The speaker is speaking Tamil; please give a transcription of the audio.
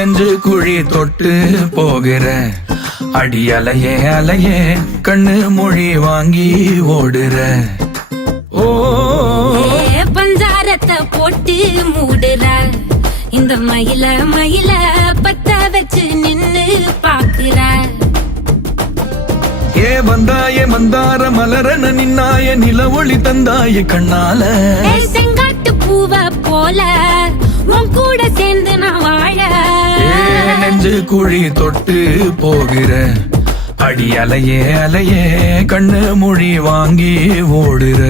நெஞ்சு குழி தொட்டு போகிற அடி அலையே அலையே கண்ணு மொழி வாங்கி ஓடுற. ஓ பஞ்சாரத்தை போட்டு மூடுற இந்த மயில மயில பத்த வச்சு நின்னு பாக்குற. ஏ வந்தாயே மந்தார மலரன நின்னாய நில ஒளி தந்தாய கண்ணால. செங்காட்டு பூவ போல உன் கூட சேர்ந்து நான் வாழ. நெஞ்சு குழி தொட்டு போகிற அடி அலையே அலையே கண்ணு மொழி வாங்கி ஓடுற.